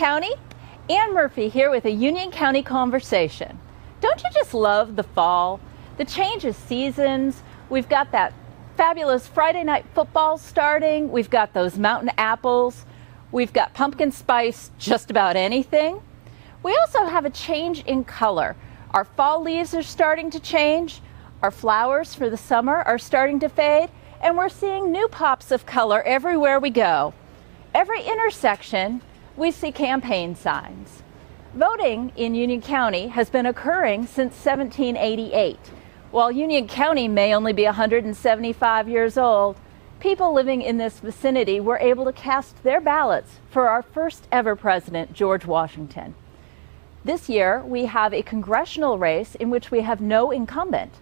County. Ann Murphy here with a Union County Conversation. Don't you just love the fall? The change of seasons. We've got that fabulous Friday night football starting. We've got those mountain apples. We've got pumpkin spice, just about anything. We also have a change in color. Our fall leaves are starting to change. Our flowers for the summer are starting to fade. And we're seeing new pops of color everywhere we go. Every intersection, we see campaign signs. Voting in Union County has been occurring since 1788. While Union County may only be 175 years old, people living in this vicinity were able to cast their ballots for our first ever president, George Washington. This year, we have a congressional race in which we have no incumbent.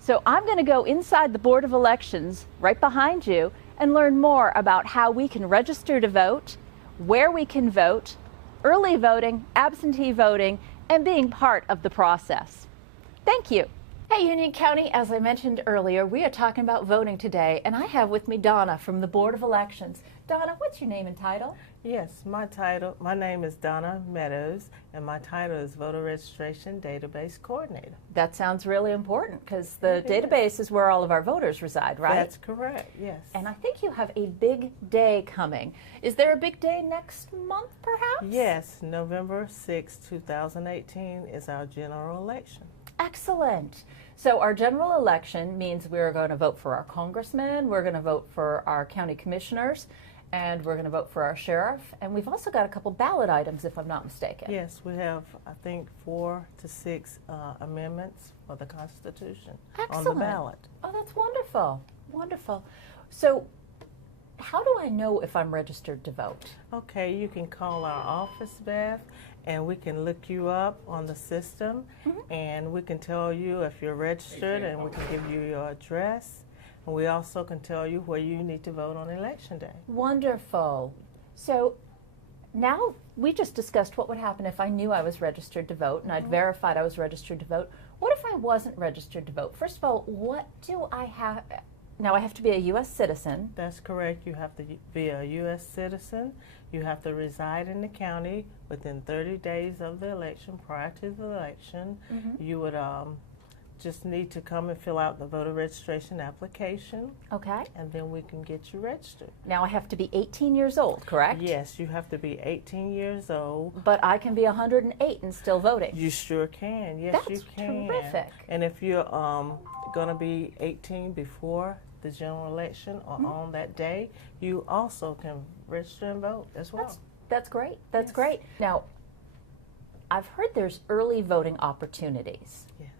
So I'm going to go inside the Board of Elections right behind you and learn more about how we can register to vote, where we can vote, early voting, absentee voting, and being part of the process. Thank you. Hey, Union County, as I mentioned earlier, we are talking about voting today, and I have with me Donna from the Board of Elections. Donna, what's your name and title? Yes, my name is Donna Meadows, and my title is Voter Registration Database Coordinator. That sounds really important because the database is where all of our voters reside, right? That's correct, yes. And I think you have a big day coming. Is there a big day next month, perhaps? Yes, November 6, 2018 is our general election. Excellent. So our general election means we're going to vote for our congressmen, we're going to vote for our county commissioners, and we're going to vote for our sheriff. And we've also got a couple ballot items, if I'm not mistaken. Yes, we have, I think, 4 to 6 amendments for the Constitution on the ballot. Oh, that's wonderful. Wonderful. So how do I know if I'm registered to vote? Okay, you can call our office, Beth, and we can look you up on the system, and we can tell you if you're registered, and we can give you your address. And we also can tell you where you need to vote on Election Day. Wonderful. So now we just discussed what would happen if I knew I was registered to vote and I'd verified I was registered to vote. What if I wasn't registered to vote? First of all, what do I have? Now I have to be a U.S. citizen. That's correct. You have to be a U.S. citizen. You have to reside in the county within 30 days of the election, prior to the election. You would just need to come and fill out the voter registration application. Okay. And then we can get you registered. Now I have to be 18 years old, correct? Yes, you have to be 18 years old. But I can be 108 and still voting. You sure can. Yes, you can. That's terrific. And if you're going to be 18 before the general election or on that day, you also can register and vote as well. That's great. That's great. Now, I've heard there's early voting opportunities. Yes.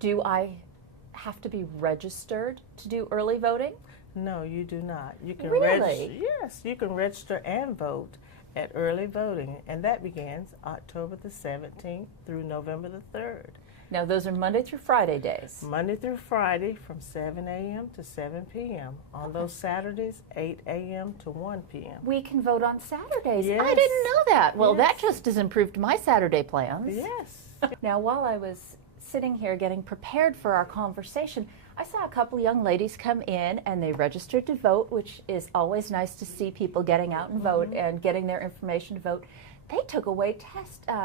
Do I have to be registered to do early voting? No, you do not. You can Really? register. Yes, you can register and vote at early voting, and that begins October the 17th through November the 3rd. Now, those are Monday through Friday days. Monday through Friday from 7 a.m. to 7 p.m. On those Saturdays, 8 a.m. to 1 p.m. We can vote on Saturdays. Yes. I didn't know that. Well, Yes. that just has improved my Saturday plans. Yes. Now, while I was sitting here getting prepared for our conversation, I saw a couple young ladies come in and they registered to vote, which is always nice to see people getting out and vote and getting their information to vote. They took away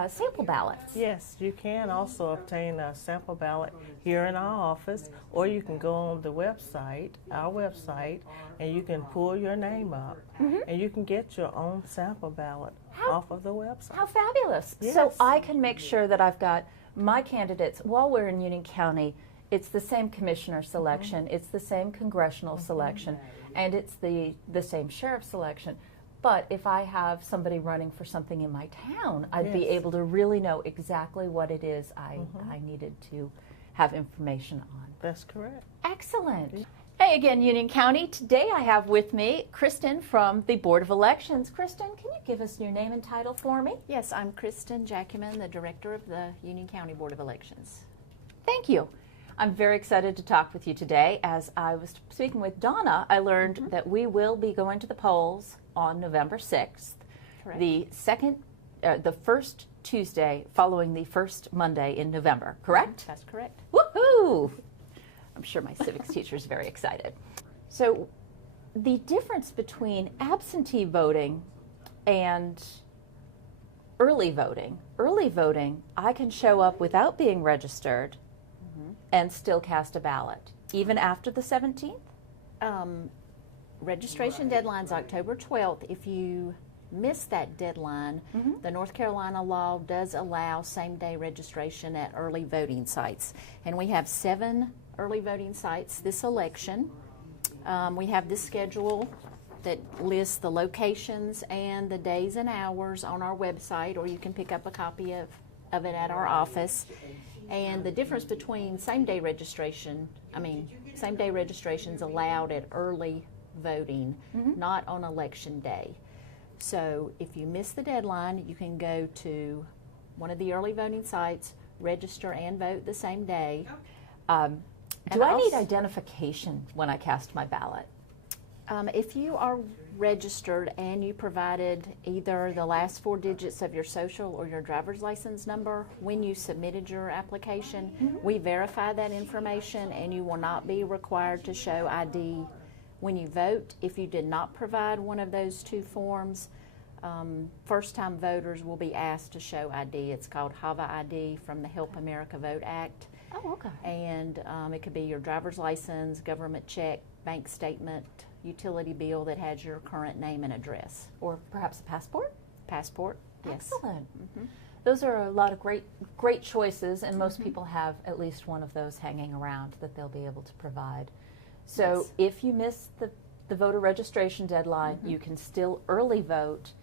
sample ballots. Yes, you can also obtain a sample ballot here in our office, or you can go on the website, our website, and you can pull your name up, and you can get your own sample ballot off of the website. How fabulous. Yes. So I can make sure that I've got my candidates, while we're in Union County, it's the same commissioner selection, it's the same congressional selection, and it's the same sheriff selection. But if I have somebody running for something in my town, I'd be able to really know exactly what it is I needed to have information on. That's correct. Excellent. Hey again, Union County. Today I have with me Kristen from the Board of Elections. Kristen, can you give us your name and title for me? Yes, I'm Kristen Jackeman, the Director of the Union County Board of Elections. Thank you. I'm very excited to talk with you today. As I was speaking with Donna, I learned that we will be going to the polls on November 6th, Correct. the first Tuesday following the first Monday in November, correct? That's correct. Woohoo! I'm sure my civics teacher is very excited. So the difference between absentee voting and early voting. Early voting, I can show up without being registered and still cast a ballot, even after the 17th? Registration deadline's October 12th. If you miss that deadline, the North Carolina law does allow same-day registration at early voting sites. And we have 7 early voting sites this election. We have this schedule that lists the locations and the days and hours on our website, or you can pick up a copy of it at our office. And the difference between same-day registration, same-day registration's allowed at early voting, not on election day. So if you miss the deadline, you can go to one of the early voting sites, register and vote the same day. Do I need identification when I cast my ballot? If you are registered and you provided either the last 4 digits of your social or your driver's license number when you submitted your application, we verify that information, and you will not be required to show ID when you vote. If you did not provide one of those 2 forms, first-time voters will be asked to show ID. It's called HAVA ID from the Help America Vote Act. Oh, okay. And it could be your driver's license, government check, bank statement, utility bill that has your current name and address. Or perhaps a passport? Passport, yes. Excellent. Those are a lot of great choices, and most people have at least one of those hanging around that they'll be able to provide. So Yes. if you miss the voter registration deadline, you can still early vote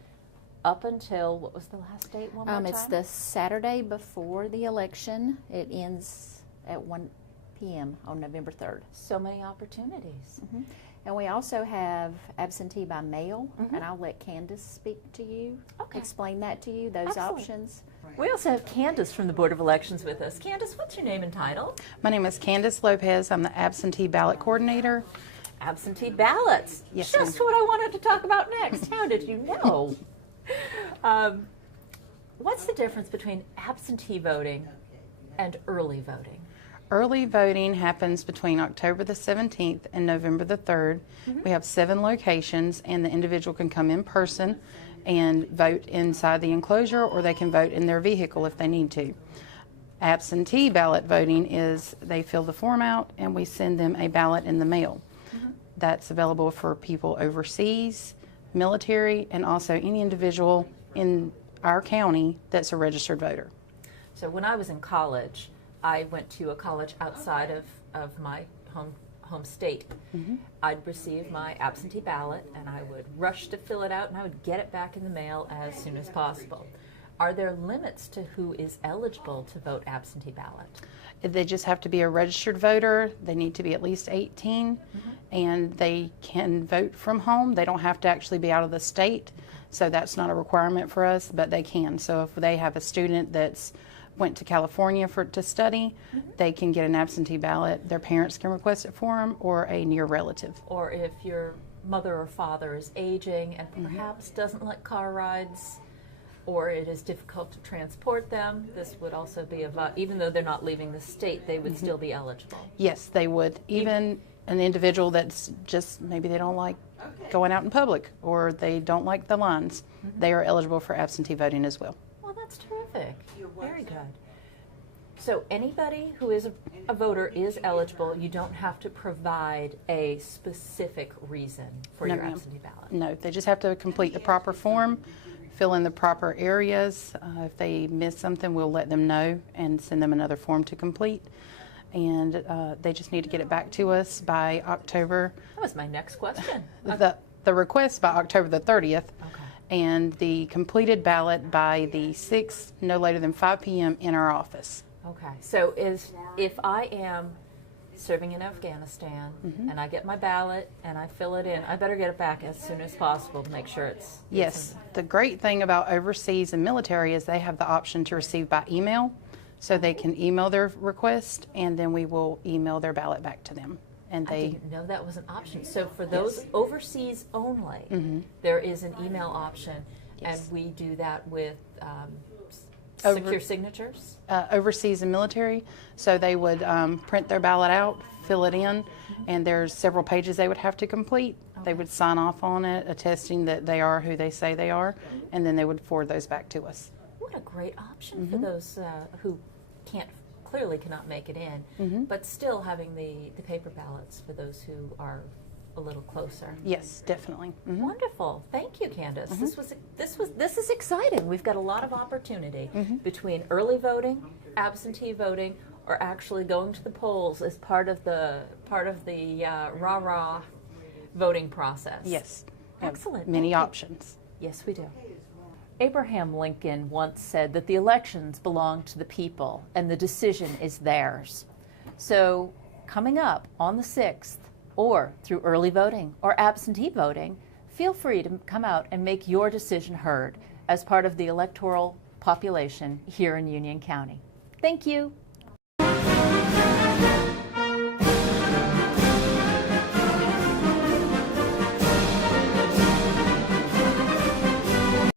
up until, what was the last date one more time? It's the Saturday before the election. It ends at 1 p.m. on November 3rd. So many opportunities. And we also have absentee by mail, and I'll let Candace speak to you, explain that to you, those Excellent. options. We also have Candace from the Board of Elections with us. Candace, what's your name and title? My name is Candace Lopez. I'm the absentee ballot coordinator. Absentee ballots. Yes, Just ma'am. what I wanted to talk about next. How did you know? What's the difference between absentee voting and early voting? Early voting happens between October the 17th and November the 3rd. We have 7 locations, and the individual can come in person and vote inside the enclosure, or they can vote in their vehicle if they need to. Absentee ballot voting is they fill the form out and we send them a ballot in the mail. That's available for people overseas, military, and also any individual in our county that's a registered voter. So when I was in college, I went to a college outside of my home state. I'd receive my absentee ballot, and I would rush to fill it out, and I would get it back in the mail as soon as possible. Are there limits to who is eligible to vote absentee ballot? They just have to be a registered voter. They need to be at least 18, and they can vote from home. They don't have to actually be out of the state, so that's not a requirement for us, but they can. So if they have a student that's went to California to study, they can get an absentee ballot. Their parents can request it for them, or a near relative. Or if your mother or father is aging and perhaps doesn't like car rides, or it is difficult to transport them, this would also be even though they're not leaving the state, they would still be eligible. Yes, they would. Even an individual that's just, maybe they don't like going out in public, or they don't like the lines, they are eligible for absentee voting as well. Well, that's terrific. Very good. So anybody who is a voter is eligible. You don't have to provide a specific reason for No, your ma'am. absentee ballot. No, they just have to complete the proper form, fill in the proper areas. If they miss something, we'll let them know and send them another form to complete. And they just need to get it back to us by October. That was my next question. The request by October the 30th. Okay. And the completed ballot by the 6th, no later than 5 p.m. in our office. Okay. So if I am serving in Afghanistan and I get my ballot and I fill it in, I better get it back as soon as possible to make sure it's Yes, the great thing about overseas and military is they have the option to receive by email, so they can email their request, and then we will email their ballot back to them. And I they, didn't know that was an option. So for those overseas only, there is an email option, Yes. and we do that with Over- secure signatures. overseas and military, so they would print their ballot out, fill it in, and there's several pages they would have to complete. They would sign off on it, attesting that they are who they say they are, and then they would forward those back to us. a great option for those who clearly cannot make it in, but still having the paper ballots for those who are a little closer. Yes, definitely. Wonderful. Thank you, Candace. This is exciting. We've got a lot of opportunity between early voting, absentee voting, or actually going to the polls as part of the rah-rah voting process. Yes. Excellent. Many Thank you. options. Yes, we do. Abraham Lincoln once said that the elections belong to the people and the decision is theirs. So coming up on the 6th, or through early voting or absentee voting, feel free to come out and make your decision heard as part of the electoral population here in Union County. Thank you.